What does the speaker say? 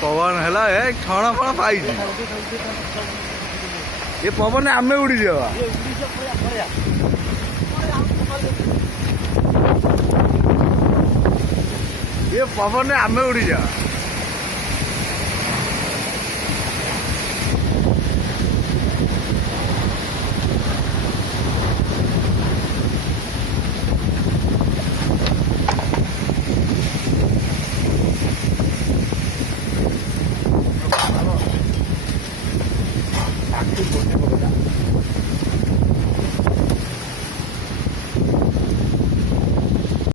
पवन है क्षण क्षण पाई ये पवन आम उड़ी जावा ये पवन आम उड़ी जावा